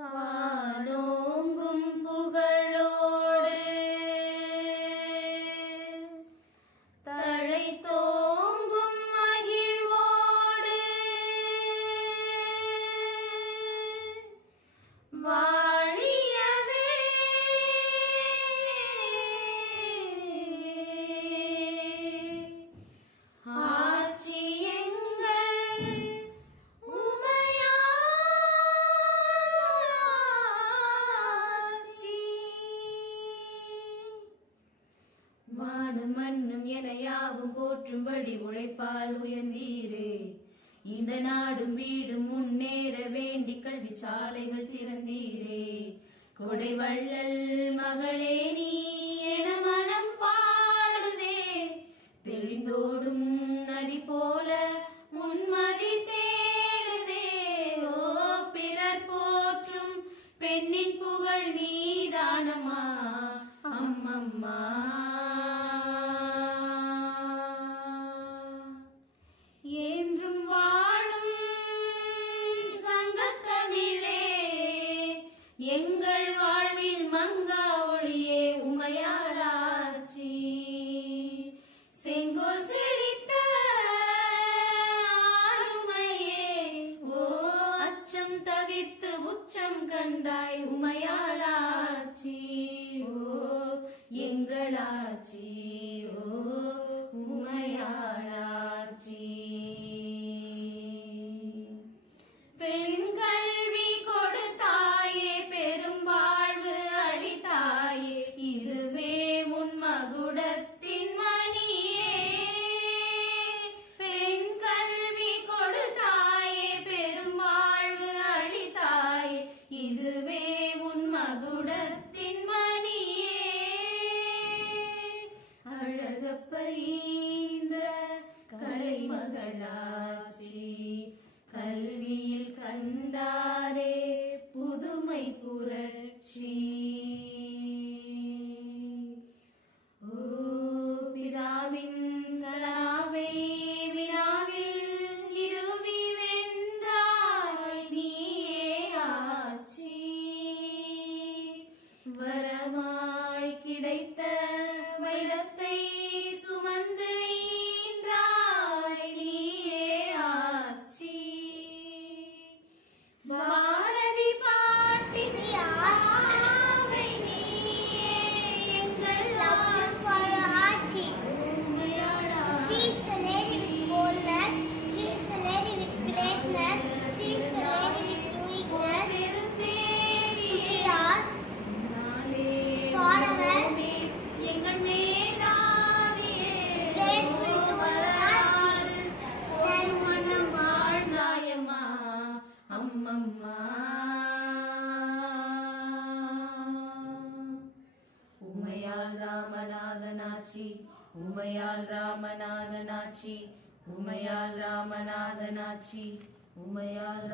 வானோங்கும் புகழோடு தழைத்தோங்கும் மகிழ்வோடு வாழியவே ஆட்சி எங்கள் உமையாட்சி. வானும் மண்ணும் என யாவும் போற்றும்படி உழைப்பால் உயர்ந்தீரே. இந்த நாடும் வீடும் முன்னேற வேண்டி கல்வி சாலைகள் திறந்தீரே. கொடை வள்ளல் மகளே நீ என மனம் பாடுதே. தெளிந்தோடும் நதி போல முன்மதி தேடுதே. ஓ பிறர் போற்றும் பெண்ணின் புகழ் நீதானம்மா அம்மம்மா. என்றும் வாழும் சங்கத்தமிழே எங்கள் வாழ்வில் மங்கா ஒளியே உமையாளாட்சி. செங்கோல் செழித்த ஆளுமையே ஓ அச்சம் தவிர்த்து உச்சம் கண்டாய் உமையாளாட்சி. ஓ எங்களாட்சி ஓ உமையாளாட்சி. பெண் கல்வி கொடுத்தாயே பெரும் வாழ்வு அளித்தாயே. இதுவே உன் மகுடத்தின் மணியே. பெண் கல்வி கொடுத்தாயே பெரும் வாழ்வு அளித்தாயே. இதுவே உன் மகுடத்தின் மணியே. அழகப்பயின்ற கலைமகளாட்சி. கல்வியில் கண்டாரே புதுமை புரட்சி. ஓ பிதாவின் கலாவை வினாவில் இருவி வென்றாய் நீயே ஆட்சி. வரமாய் கிடைத்த வைரத்தை சுமந்து ஈன்றாய் நீயே ஆட்சி. பாரதி பாட்டின் ஆவை நீயே எங்கள் ஆட்சி. உமையாளாட்சி. She is the lady with boldness. She is the lady with greatness. She is the lady with uniqueness. பெருந்தேவியே நாளே Forever. எங்கள் மேதாவியே Grateful to வரலாறு போற்றும் வண்ணம் வாழ்ந்தாயம்மா அம்மம்மா. உமையால் ராமநாதனாச்சி. உமையால் ராமநாதனாச்சி. உமையால் ராமநாதனாச்சி. உமையால்